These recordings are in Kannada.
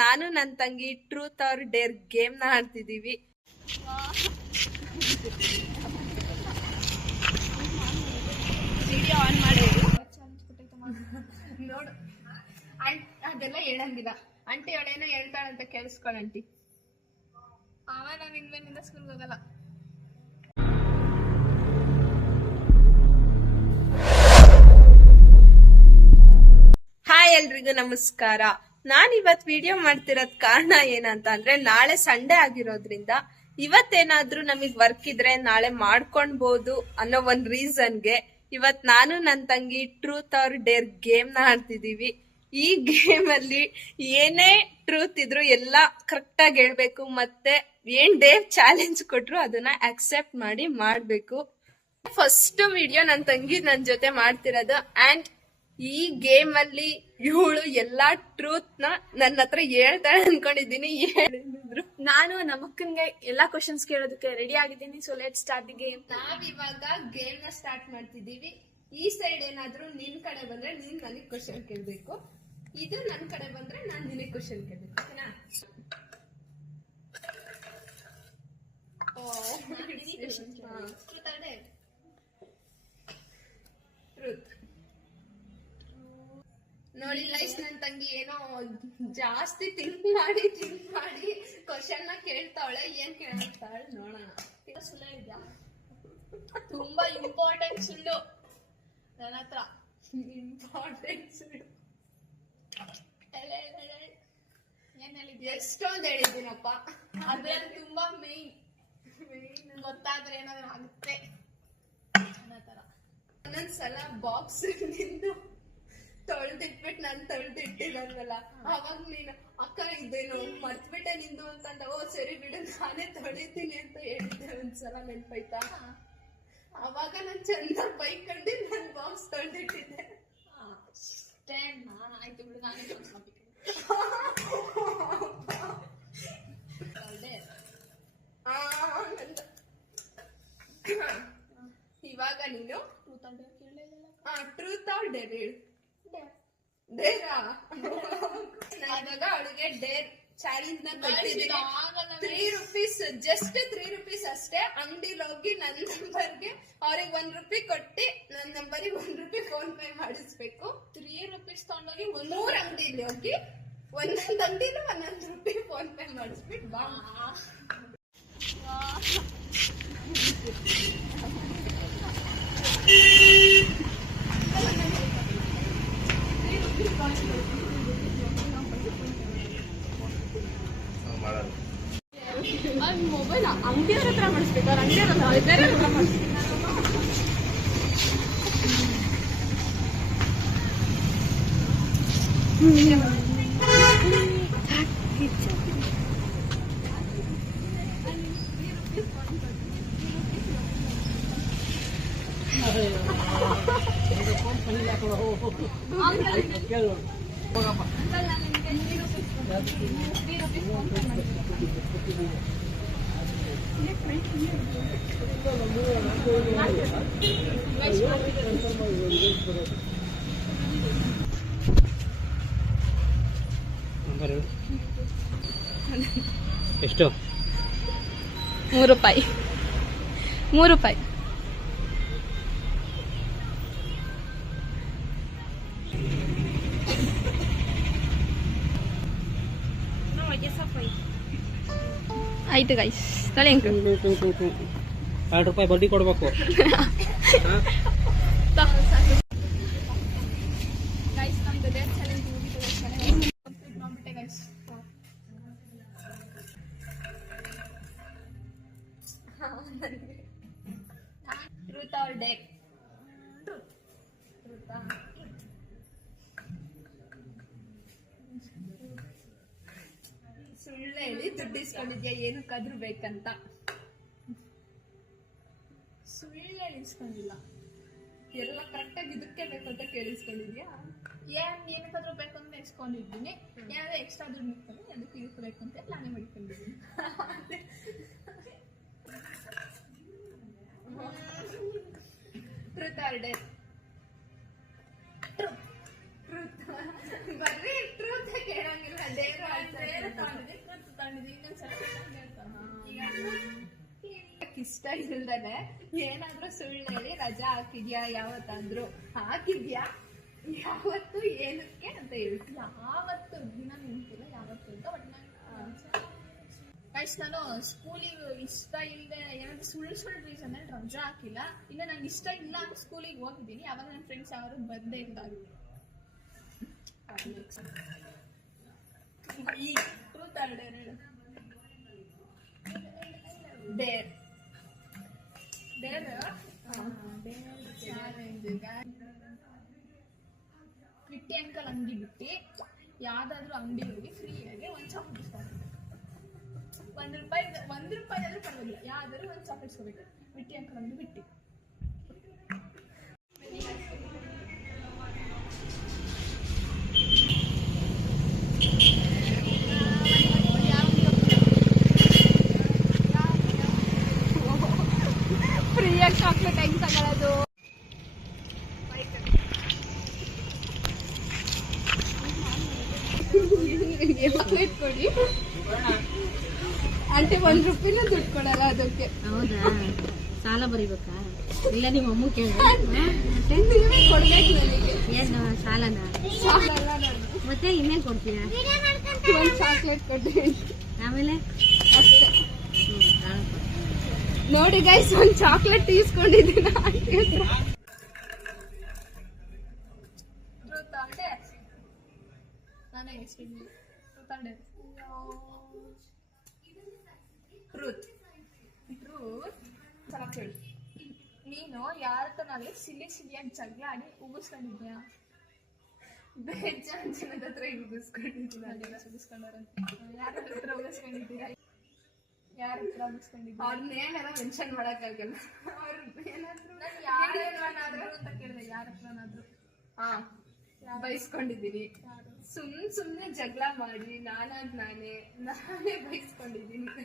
ನಾನು ನನ್ನ ತಂಗಿ ಟ್ರೂತ್ ಆರ್ ಡೇರ್ ಗೇಮ್ ನ ಆಡ್ತಿದೀವಿ. ವಿಡಿಯೋ ಆನ್ ಮಾಡಿ ನೋಡು. ಅದೆಲ್ಲ ಹೇಳಂಗಿಲ್ಲ. ಆಂಟಿ ಅವಳೇನೋ ಹೇಳ್ತಾಳಂತ ಕೇಳಿಸ್ಕೊಳ್ಳ ಆಂಟಿ. ಆಮೇಲೆ ನಾನು ಇನ್ಮೇಲಿಂದ ಸ್ಕೂಲ್ಗೆ ಹೋಗಲ್ಲ. ಹಾಯ್ ಎಲ್ರಿಗೂ ನಮಸ್ಕಾರ. ನಾನ್ ಇವತ್ ವಿಡಿಯೋ ಮಾಡ್ತಿರೋದ್ ಕಾರಣ ಏನಂತ ಅಂದ್ರೆ, ನಾಳೆ ಸಂಡೇ ಆಗಿರೋದ್ರಿಂದ ಇವತ್ತೇನಾದ್ರೂ ನಮಗ್ ವರ್ಕ್ ಇದ್ರೆ ನಾಳೆ ಮಾಡ್ಕೊಳ್ಬಹುದು ಅನ್ನೋ ಒಂದ್ ರೀಸನ್ಗೆ ಇವತ್ ನಾನು ನನ್ನ ತಂಗಿ ಟ್ರೂತ್ ಆರ್ ಡೇರ್ ಗೇಮ್ ನ ಆಡ್ತಿದೀವಿ. ಈ ಗೇಮ್ ಅಲ್ಲಿ ಏನೇ ಟ್ರೂತ್ ಇದ್ರು ಎಲ್ಲ ಕರೆಕ್ಟ್ ಆಗಿ ಹೇಳ್ಬೇಕು, ಮತ್ತೆ ಏನ್ ಡೇರ್ ಚಾಲೆಂಜ್ ಕೊಟ್ರು ಅದನ್ನ ಅಕ್ಸೆಪ್ಟ್ ಮಾಡಿ ಮಾಡ್ಬೇಕು. ಫಸ್ಟ್ ವಿಡಿಯೋ ನನ್ನ ತಂಗಿ ನನ್ ಜೊತೆ ಮಾಡ್ತಿರೋದು. ಅಂಡ್ ಈ ಗೇಮ್ ಅಲ್ಲಿ ಇವಳು ಎಲ್ಲಾ ಟ್ರೂತ್ ನ ನನ್ನ ಹತ್ರ ಹೇಳ್ತಾಳೆ ಅನ್ಕೊಂಡಿದ್ದೀನಿ. ಹೇಳಿದ್ರು ನಾನು ನಮ್ಮಕ್ಕನ್ಗೆ ಎಲ್ಲಾ ಕ್ವಶನ್ಸ್ ಕೇಳೋದಕ್ಕೆ ರೆಡಿ ಆಗಿದ್ದೀನಿ. So let start the game. ನಾವಿವಾಗ ಗೇಮ್ ನ ಸ್ಟಾರ್ಟ್ ಮಾಡ್ತಿದೀವಿ. ಈ ಸೈಡ್ ಏನಾದ್ರೂ ನಿನ್ ಕಡೆ ಬಂದ್ರೆ ನೀನ್ ನನಗ್ ಕ್ವಶನ್ ಕೇಳ್ಬೇಕು, ಇದು ನನ್ ಕಡೆ ಬಂದ್ರೆ ನಾನ್ ನಿನಗ್ ಕ್ವಶನ್ ಕೇಳ್ಬೇಕು. ಓಕೆನಾ? ಟ್ರೂತ್ ನೋಡಿ ಗೈಸ್, ನನ್ ತಂಗಿ ಏನೋ ಜಾಸ್ತಿ ಥಿಂಕ್ ಮಾಡಿ ಕ್ವಶನ್ ನ ಕೇಳ್ತಾವಳೆ. ಏನ್ ಕೇಳ್ತಾಳೆ ನೋಡೋಣ. ಸುಳ್ಳು ಇದೆಯಾ? ತುಂಬಾ ಇಂಪಾರ್ಟೆಂಟ್ ಸುಳ್ಳು ನನ್ನ ಹತ್ರ. ಇಂಪಾರ್ಟೆಂಟ್ ಸುಳ್ಳು ಏನ್ ಹೇಳಿದ್ಯ? ಎಷ್ಟೊಂದ್ ಹೇಳಿದ್ದೀನಪ್ಪ. ಅದ್ರಲ್ಲಿ ತುಂಬಾ ಮೇನ್ ಗೊತ್ತಾದ್ರೆ ಏನಾದ್ರು ಆಗುತ್ತೆ ಅನ್ನೋ ತರ. ಒಂದೊಂದ್ಸಲ ಬಾಕ್ಸ್ ನಿಂದು ತೊಳ್ದಿಟ್ಬಿಟ್ಟು ನಾನು ತೊಳ್ದಿಟ್ಟಿರಲ್ವಲ್ಲ, ಅವಾಗ ನೀನು ಅಕ್ಕ ಇದೇನು ಮರ್ತ್ಬಿಟ್ಟೆ ನಿಂದು ಅಂತಂದ. ಓ ಸರಿ ಬಿಡು ನಾನೇ ತೊಳಿತೀನಿ ಅಂತ ಹೇಳಿದ್ದೆ ಒಂದ್ಸಲ, ನೆನ್ಪೈತಾ? ಅವಾಗ ನಾನ್ ಚಂದ ಬೈಕೊಂಡು ನನ್ ಬಾಕ್ಸ್ ತೊಳ್ದಿಟ್ಟಿದ್ದೆ. ಆಯ್ತು ಬಿಡು, ನಾನೇ ಇವಾಗ ನೀನು ಟ್ರೂತ್ ಆರ್ ಡೇರ್ ಹೇಳು. ಡೇರಾ? ಇವಾಗ ಅವಳಿಗೆ ಡೇರ್ ಚಾಲೆಂಜ್ ನ ಕೊಟ್ಟಿದ್ದೀನಿ. 3 ರೂಪೀಸ್, ಜಸ್ಟ್ 3 ರೂಪೀಸ್ ಅಷ್ಟೇ. ಅಂಗಡಿಲಿ ಹೋಗಿ ನನ್ನ ನಂಬರ್ಗೆ ಅವ್ರಿಗೆ 1 ರೂಪಾಯಿ ಕೊಟ್ಟಿ ನನ್ನ ನಂಬರಿಗೆ 1 ರೂಪಾಯಿ ಫೋನ್ ಪೇ ಮಾಡಿಸ್ಬೇಕು. 3 ರೂಪೀಸ್ ತಗೊಂಡೋಗಿ 3 ಅಂಗಡಿಲಿ ಹೋಗಿ ಒಂದೊಂದು ಅಂಗಡಿಲಿ 1 ರೂಪಾಯಿ ಫೋನ್ ಪೇ ಮಾಡಿಸ್ಬಿಟ್ಟು ಬಾ. ಮೊಬೈಲ್ ಅಂಗಡಿಯವ್ರ ಹತ್ರ ಮಾಡಿಸ್ಬೇಕು, ಅವ್ರ ಅಂಗಡಿಯವ್ರ ಬೇರೆ ಹತ್ರ ಮಾಡಿಸ್ಬೇಕು. ಎಷ್ಟು? 3 ರೂಪಾಯಿ. 3 ರೂಪಾಯಿ. ಆಯ್ತು ಗೈಸ್, ತಲೆ 2 ರೂಪಾಯಿ ಬಡ್ಡಿ ಕೊಡ್ಬೇಕು. ಗೈಸ್ ನಮ್ದು ಡೇರ್ ಚಾಲೆಂಜ್ ಕಂಪ್ಲೀಟ್ ಮಾಡ್ಬಿಟ್ಟೆ ಗೈಸ್. Truth or Deere? ಸುಳ್ಳು ಹೇಳಿ ದುಡ್ಡು ಇಸ್ಕೊಂಡಿದ್ಯಾ ಏನಕ್ಕಾದ್ರೂ ಬೇಕಂತ? ಸುಳ್ಳು ಹೇಳಿಸ್ಕೊಂಡಿಲ್ಲ, ಎಲ್ಲ ಕರೆಕ್ಟಾಗಿ ಇದಕ್ಕೆ ಬೇಕಂತ ಕೇಳಿಸ್ಕೊಂಡಿದ್ಯಾ? ಏನಕ್ಕಾದ್ರೂ ಬೇಕು ಅಂತ ಇಸ್ಕೊಂಡಿದ್ದೀನಿ. ಏನಾದ್ರೂ ಎಕ್ಸ್ಟ್ರಾ ದುಡ್ಡು ಇಟ್ಕೊಂಡು ಅದಕ್ಕೆ ಇದಕ್ಕೆ ಬೇಕು ಅಂತ ನಾನೇ ಮಾಡಿಕೊಂಡಿದ್ದೀನಿ. Truth or dare? ಬರ್ರಿ ಟ್ರೂತ್ ಕೇಳಂಗಿಲ್ಲ, ಇಷ್ಟ ಇಲ್ದನೆ ಏನಾದ್ರೂ ಸುಳ್ಳು ಹೇಳಿ ರಜಾ ಹಾಕಿದ್ಯಾ ಯಾವತ್ತಾದ್ರೂ ಹಾಕಿದ್ಯಾ ಯಾವತ್ತು ಏನಕ್ಕೆ ಅಂತ ಹೇಳ್ತೀನಿ ಯಾವತ್ತು ದಿನ ನಿಂತಿಲ್ಲ ಯಾವತ್ತು ಅಂತ ಬಟ್ ನಾನು ಸ್ಕೂಲಿಗೆ ಇಷ್ಟ ಇಲ್ಲದೆ ಏನಾದ್ರು ಸುಳ್ಳು ರೀಸನ್ ಅಲ್ಲಿ ರಜಾ ಹಾಕಿಲ್ಲ ಇಲ್ಲ ನಂಗೆ ಇಷ್ಟ ಇಲ್ಲ ಅಂತ ಸ್ಕೂಲಿಗೆ ಹೋಗಿದ್ದೀನಿ ಅವಾಗ ನನ್ನ ಫ್ರೆಂಡ್ಸ್ ಯಾರು ಬಂದೇ ಇದ್ದಾಗಿದೆ ಕಿಟ್ಟಿ ಅಂಕಲ್ ಅಂಗಡಿ ಬಿಟ್ಟು ಯಾವ್ದಾದ್ರು ಅಂಗಡಿ ಹೋಗಿ ಫ್ರೀಯಾಗಿ ಒಂದ್ ಚಾಕ್ಲೇಟ್ ಒಂದ್ ರೂಪಾಯಿ ಆದ್ರೂ ಪರವಾಗಿಲ್ಲ ಯಾವ್ದಾದ್ರು ಒಂದ್ ಚಾಕ್ಲೇಟ್ ಹೋಗ್ಬೇಕು ಕಿಟ್ಟಿ ಅಂಕಲ್ ಅಂಗಡಿ ಬಿಟ್ಟು ಫ್ರೀಯಾಗಿ ಚಾಕ್ಲೇಟ್ ಹೆಂಗ್ ತಗೊಳ್ಳೋದು ಚಾಕ್ಲೇಟ್ ಕೊಡಿ ಆಂಟಿ 1 ರೂಪಾಯಿನೂ ದುಡ್ಡು ಕೊಡಲ್ಲ ಅದಕ್ಕೆ ಹೌದಾ ಸಾಲ ಬರೀಬೇಕಾ ಇಲ್ಲ ನಿಮ್ಮ ಅಮ್ಮ ಕೇಳಿ ಕೊಡ್ಬೇಕು ನನಗೆ ಏನು ಸಾಲನ ಸಾಲ ಅಲ್ಲ ನಾನು ಮತ್ತೆ ಇನ್ನೇನು ಕೊಡ್ತೀರಾ ಒಂದು ಚಾಕ್ಲೇಟ್ ಕೊಡಿ ಆಮೇಲೆ ಅಷ್ಟೇ ಸಾಲ ಕೊಡಿ. ನೋಡಿ ಗೈಸ್ ಒಂದು ಚಾಕ್ಲೇಟ್ ಈಸ್ಕೊಂಡಿದ್ದೀನಿ ಆಂಟಿ ಹತ್ರ ನಾನೇ ಟ್ರೂತ್ ನೀನು ಯಾರ ಹತ್ರನಾಗ್ಲಿ ಸಿಲಿಯಾಗಿ ಜಗಳ ಆಡಿ ಉಗಿಸ್ಕೊಂಡಿದ್ಯಾ ಬೇಜಾನ್ ಜನದ ಹತ್ರ ಉಗಿಸ್ಕೊಂಡಿದ್ದೀರಾ ಯಾರ ಹತ್ರ ಉಗಿಸ್ಕೊಂಡಿದ್ದೀರಾ ಯಾರ ಹತ್ರ ಉಗಿಸ್ಕೊಂಡಿದ್ದೀರಾ ಅವ್ರನ್ನ ಏನಾರ ಮೆನ್ಷನ್ ಮಾಡಕ್ಕಾಗಲ್ಲ ಅವ್ರ ಏನಾದ್ರು ಯಾರೇನಾದ್ರು ಅಂತ ಕೇಳಿದೆ ಯಾರ ಹತ್ರನಾದ್ರು ಬೈಸ್ಕೊಂಡಿದ್ದೀನಿ ಸುಮ್ನೆ ಜಗಳ ಮಾಡಿ ನಾನೇ ಬೈಸ್ಕೊಂಡಿದ್ದೀನಿ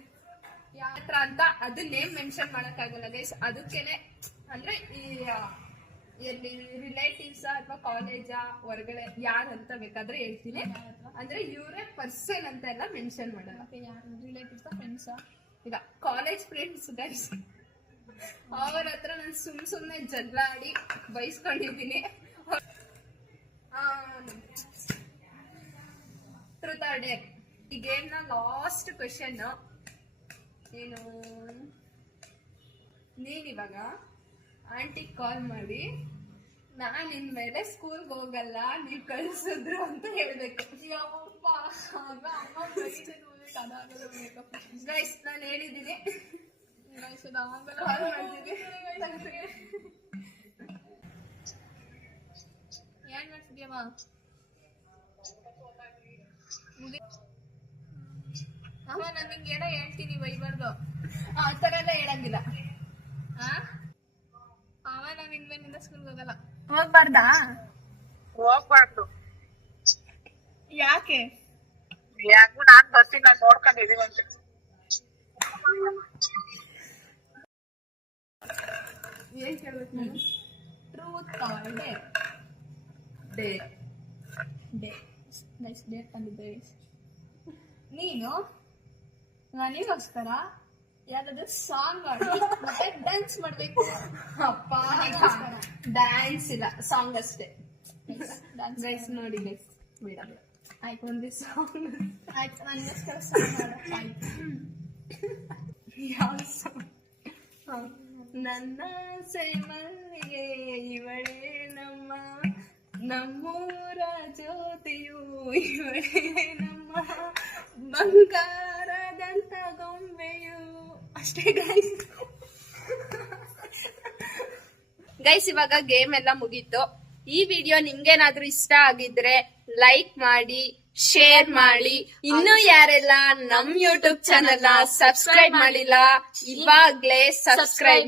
ಯಾತ್ರ ಅಂತ ಅದು ನೇಮ್ ಮೆನ್ಷನ್ ಮಾಡಕ್ಕಾಗಲ್ಲ ಗೈಸ್ ಅದಕ್ಕೇನೆ ಅಂದ್ರೆ ಈ ಎಲ್ಲಿ ರಿಲೇಟಿವ್ಸ್ ಅಥವಾ ಕಾಲೇಜಾ ಹೊರಗಡೆ ಯಾರಂತ ಬೇಕಾದ್ರೆ ಹೇಳ್ತೀನಿ ಅಂದ್ರೆ ಇವರೇ ಪರ್ಸನ್ ಅಂತ ಎಲ್ಲ ಮೆನ್ಷನ್ ಮಾಡಲ್ಲ ಯಾರು ರಿಲೇಟಿವ್ಸ್ ಫ್ರೆಂಡ್ಸಾ ಇಲ್ಲ ಕಾಲೇಜ್ ಫ್ರೆಂಡ್ಸ್ ಗೈಸ್ ಅವ್ರ ಹತ್ರ ನಾನು ಸುಮ್ನೆ ಜಗಳ ಆಡಿ ಬೈಸ್ಕೊಂಡಿದ್ದೀನಿ ಟ್ರೂತ್ ಆರ್ ಡೇರ್ ಈ ಗೇಮ್ ನ ಲಾಸ್ಟ್ ಕ್ವೆಶನ್ ಏನು ನೀನಿವಾಗ ಆಂಟಿ ಕಾಲ್ ಮಾಡಿ ನಾನ್ ಇನ್ಮೇಲೆ ಸ್ಕೂಲ್ಗೆ ಹೋಗಲ್ಲ ನೀವ್ ಕಳ್ಸಿದ್ರು ಅಂತ ಹೇಳ್ಬೇಕು ಗೈಸ್ ನಾನು ಹೇಳಿದ್ದೀನಿ ಏನ್ ಮಾಡ್ತಿದ್ಯಮ್ಮ ಅಮ್ಮ ನಾನು ನಿಂಗೆ ಏನೋ ಹೇಳ್ತೀನಿ ಬೈಬಾರ್ದು ಆ ಥರ ಎಲ್ಲ ಹೇಳಂಗಿಲ್ಲ ಅವ ನಾನು ಇನ್ಮೇಲಿಂದ ಸ್ಕೂಲ್ಗೆ ಹೋಗಲ್ಲ ಹೋಗ್ಬಾರ್ದಾ ಹೋಗ್ಬಾರ್ದು ಯಾಕೆ ಯಾಕೋ ನಾನ್ ಬರ್ತೀನಿ ನಾನು ನೋಡ್ಕೊಂಡಿದೀವಿ ಅಂತ ಏನ್ ಕೇಳ್ಬೇಕು ನಾನು truth or dare dare dare nice dare ತಂದಿದ್ದೆ ನೀನು ನನಗೋಸ್ಕರ ಯಾವ್ದಾದ್ರು ಸಾಂಗ್ ಆಡಿ ಮತ್ತೆ ಡ್ಯಾನ್ಸ್ ಮಾಡ್ಬೇಕು ಅಪ್ಪ ಡ್ಯಾನ್ಸ್ ಇಲ್ಲ ಸಾಂಗ್ ಅಷ್ಟೇ ಗೈಸ್ ನೋಡಿ ಗೈಸ್ ಬೇಡ ಆಯ್ತು ಒಂದೇ ಸಾಂಗ್ ಆಯ್ತು ನನಗೋಸ್ಕರ ಸಾಂಗ್ ಮಾಡಪ್ಪ ಯಾವ ಸಾಂಗ್ ನನ್ನ ಮಲ್ಲಿಗೆ ಇವಳೇ ನಮ್ಮೂರ ಜ್ಯೋತಿಯು ಇವಳೇ ನಮ್ಮ ಬಂಗಾರದಂತ ಗೊಂಬೆಯು ಅಷ್ಟೇ ಗೈಸ್ ಇವಾಗ ಗೇಮ್ ಎಲ್ಲ ಮುಗೀತು ಈ ವಿಡಿಯೋ ನಿಮ್ಗೇನಾದ್ರೂ ಇಷ್ಟ ಆಗಿದ್ರೆ ಲೈಕ್ ಮಾಡಿ ಶೇರ್ ಮಾಡಿ ಇನ್ನು ಯಾರೆಲ್ಲ ನಮ್ ಯೂಟ್ಯೂಬ್ ಚಾನೆಲ್ ಸಬ್ಸ್ಕ್ರೈಬ್ ಮಾಡಿಲ್ಲ ಇವಾಗ್ಲೇ ಸಬ್ಸ್ಕ್ರೈಬ್